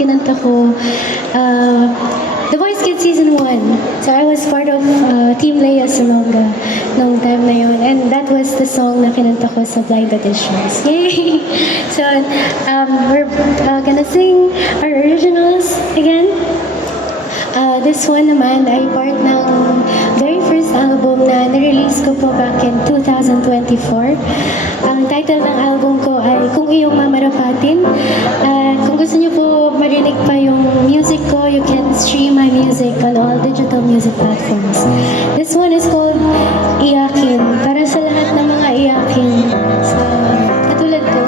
kinanta ko The Voice Kids Season 1. So I was part of Team Leia Salonga noong time na yun. And that was the song na kinanta ko sa blind auditions. Yay! So we're gonna sing our originals again. This one naman ay part ng very first album na nirelease ko po back in 2024. Ang title ng album ko ay Kung Iyong Mamarapatin. Kung gusto niyo po marinig pa yung music ko, you can stream my music on all digital music platforms. This one is called Iyakin. Para sa lahat ng mga iyakin. So, katulad ko.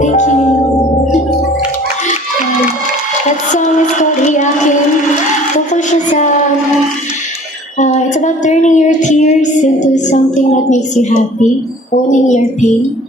Thank you. That song is called Iyakin. Tungkol siya sa, it's about turning your tears into something that makes you happy, owning your pain.